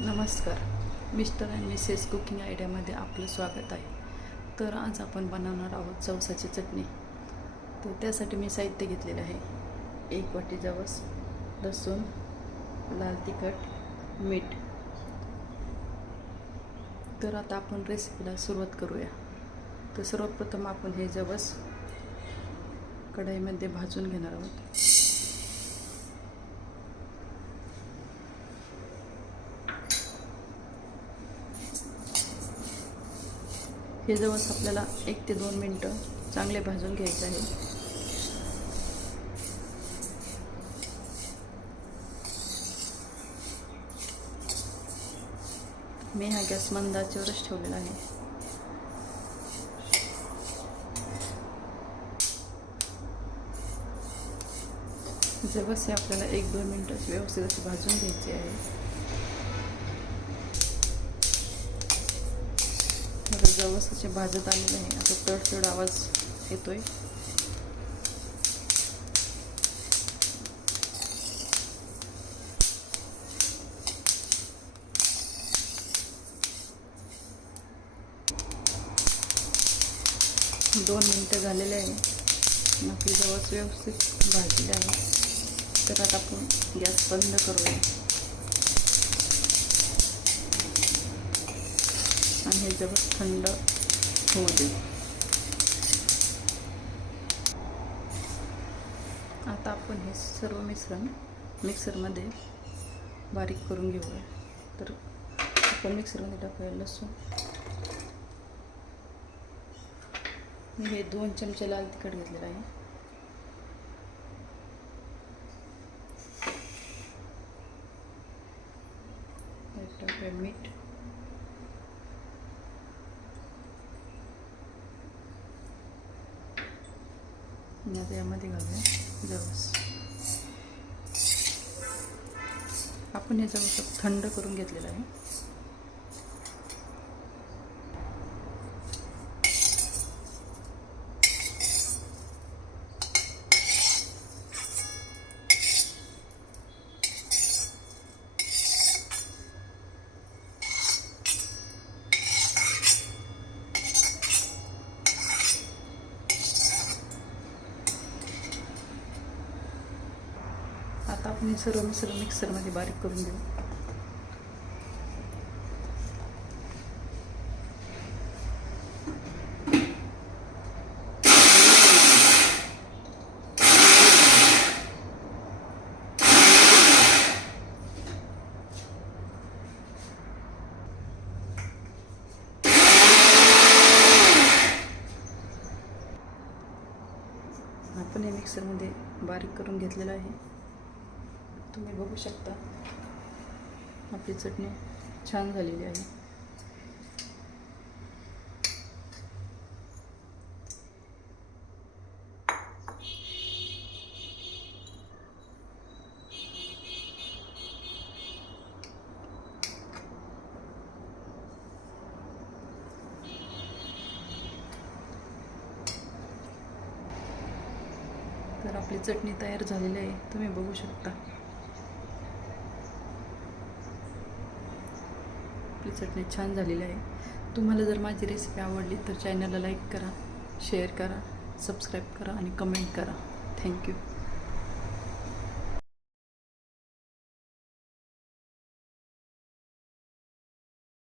नमस्कार. Mister and Mrs cooking आयडियामध्ये आपलं स्वागत आहे. तर आज आपण बनवणार आहोत जवसाची चटणी. तर त्यासाठी मी साहित्य घेतलेलं आहे. एक वाटी जवस लसूण लाल तिखट मीठ. तर आता आपण रेसिपीला सुरुवात करूया. तर सर्वप्रथम आपण हे जवस कढईमध्ये भाजून घेणार आहोत. हे जवस आपल्याला एक ते दोन मिनटं चांगले भाजून घ्यायचे आहे. मी हा गॅस मंदाच्यावरच ठेवलेला आहे. जवस हे आपल्याला एक दोन मिनटं व्यवस्थित भाजून घ्यायचे आहे. आता असे भाजत आलेले आहे. आता तडतड आवाज येतोय. दोन मिनटं झालेले आहे. नक्की जवळच व्यवस्थित भाजले आहे. तर आता आपण गॅस बंद करूया. आणि हे जवळ थंड होऊ दे. आता आपण हे सर्व मिश्रण मिक्सरमध्ये बारीक करून घेऊया. तर आपण मिक्सरमध्ये टाकूया लसूण. हे दोन चमचे लाल तिखट घेतलेलं आहे. मीठ. मीठ आता यामध्ये घालूया. जवस. आपण हे जवस थंड करून घेतलेलं आहे आता आपण हे सर्व मिश्रण मिक्सरमध्ये बारीक करून घेऊ. आपण हे मिक्सरमध्ये बारीक करून घेतलेलं आहे. तुम्ही बघू शकता. आपली चटणी छान झालेली आहे. तर आपली चटणी तयार झालेली आहे. तुम्ही बघू शकता. आपली चटणी छान झालेली आहे. तुम्हाला जर माझी रेसिपी आवडली तर चॅनलला लाईक करा शेअर करा सबस्क्राईब करा आणि कमेंट करा. थँक्यू